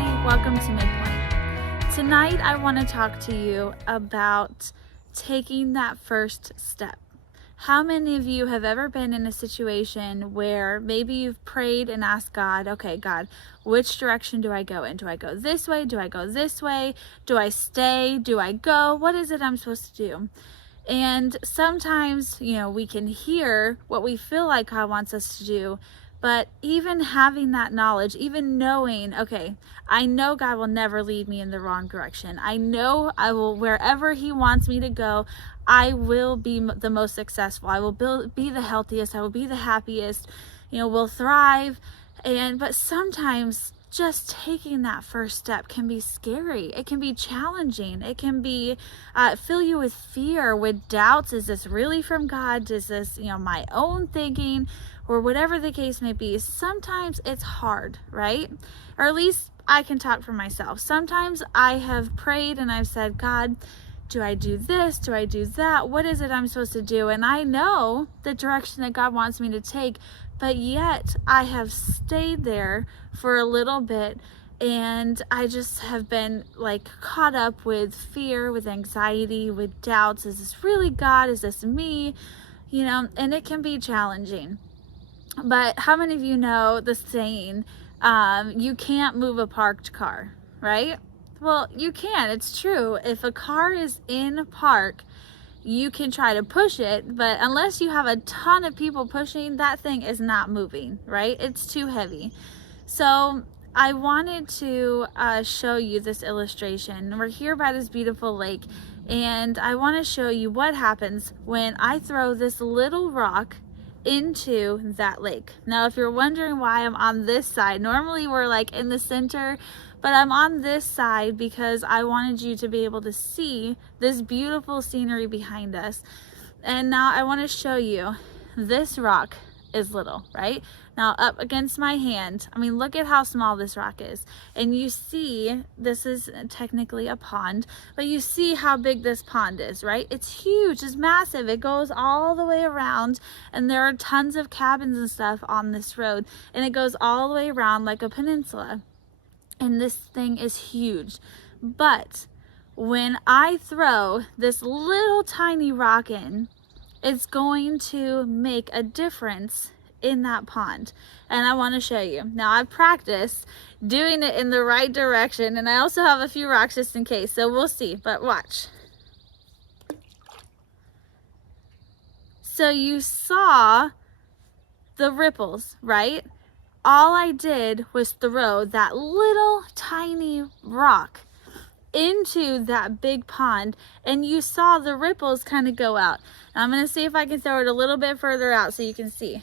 everybody. Welcome to Midpoint. Tonight, I want to talk to you about taking that first step. How many of you have ever been in a situation where maybe you've prayed and asked God, okay, God, which direction do I go in? Do I go this way? Do I go this way? Do I stay? Do I go? What is it I'm supposed to do? And sometimes, we can hear what we feel like God wants us to do, but even having that knowledge, even knowing, okay, I know God will never lead me in the wrong direction. I know I will, wherever He wants me to go, I will be the most successful. I will be the healthiest. I will be the happiest. Will thrive. But sometimes just taking that first step can be scary. It can be challenging. It can be fill you with fear, with doubts. Is this really from God? Is this, my own thinking, or whatever the case may be? Sometimes it's hard, right? Or at least I can talk for myself. Sometimes I have prayed and I've said, God, do I do this? Do I do that? What is it I'm supposed to do? And I know the direction that God wants me to take, but yet I have stayed there for a little bit, and I just have been caught up with fear, with anxiety, with doubts. Is this really God? Is this me? And it can be challenging. But how many of you know the saying, you can't move a parked car, right? Well, you can. It's true. If a car is in park, you can try to push it, but unless you have a ton of people pushing, that thing is not moving, right? It's too heavy. So I wanted to show you this illustration. We're here by this beautiful lake, and I want to show you what happens when I throw this little rock into that lake. Now, if you're wondering why I'm on this side, normally we're in the center, but I'm on this side because I wanted you to be able to see this beautiful scenery behind us. And now I want to show you, this rock is little, right? Now up against my hand, look at how small this rock is. And you see, this is technically a pond, but you see how big this pond is, right? It's huge, it's massive. It goes all the way around, and there are tons of cabins and stuff on this road, and it goes all the way around like a peninsula. And this thing is huge. But when I throw this little tiny rock in, it's going to make a difference in that pond. And I want to show you. Now, I've practiced doing it in the right direction, and I also have a few rocks just in case, so we'll see. But watch. So you saw the ripples, right? All I did was throw that little tiny rock into that big pond, and you saw the ripples kind of go out. Now I'm going to see if I can throw it a little bit further out so you can see.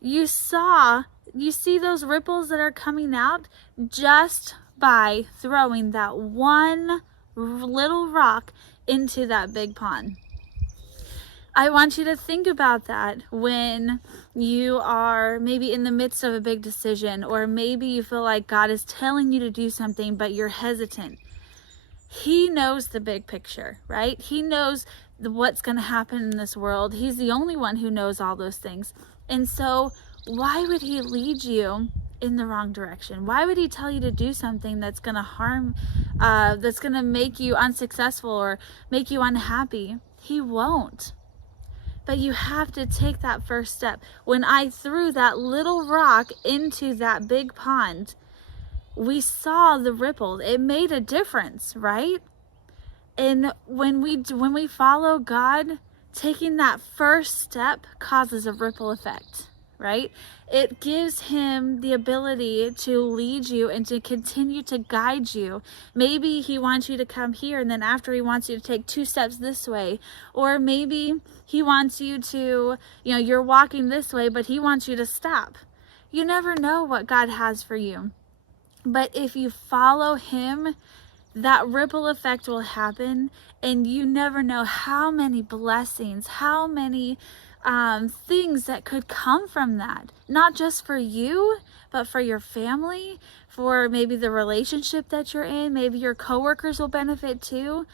You see those ripples that are coming out just by throwing that one little rock into that big pond. I want you to think about that when you are maybe in the midst of a big decision, or maybe you feel like God is telling you to do something, but you're hesitant. He knows the big picture, right? He knows what's going to happen in this world. He's the only one who knows all those things. And so why would He lead you in the wrong direction? Why would He tell you to do something that's going to harm, that's going to make you unsuccessful or make you unhappy? He won't. But you have to take that first step. When I threw that little rock into that big pond, we saw the ripple. It made a difference, right? And when we follow God, taking that first step causes a ripple effect, right? It gives Him the ability to lead you and to continue to guide you. Maybe He wants you to come here, and then after He wants you to take 2 steps this way. Or maybe He wants you to, you're walking this way, but He wants you to stop. You never know what God has for you. But if you follow Him, that ripple effect will happen, and you never know how many blessings, how many things that could come from that, not just for you, but for your family, for maybe the relationship that you're in. Maybe your coworkers will benefit too.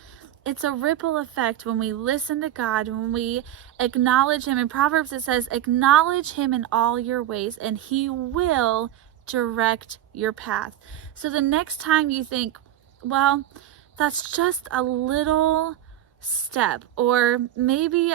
It's a ripple effect when we listen to God, when we acknowledge Him. In Proverbs it says, acknowledge Him in all your ways and He will direct your path. So the next time you think, well, that's just a little step, or maybe,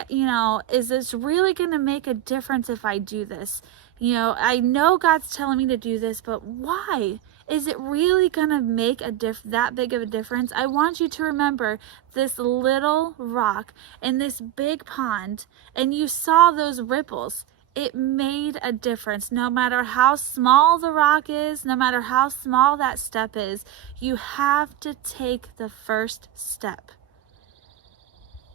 is this really going to make a difference if I do this? I know God's telling me to do this, but why? Is it really going to make that big of a difference? I want you to remember this little rock in this big pond, and you saw those ripples. It made a difference. No matter how small the rock is, no matter how small that step is, you have to take the first step.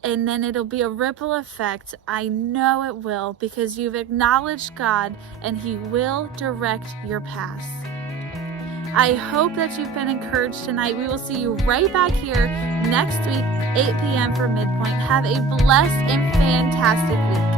And then it'll be a ripple effect. I know it will, because you've acknowledged God and He will direct your path. I hope that you've been encouraged tonight. We will see you right back here next week, 8 p.m. for Midpoint. Have a blessed and fantastic week.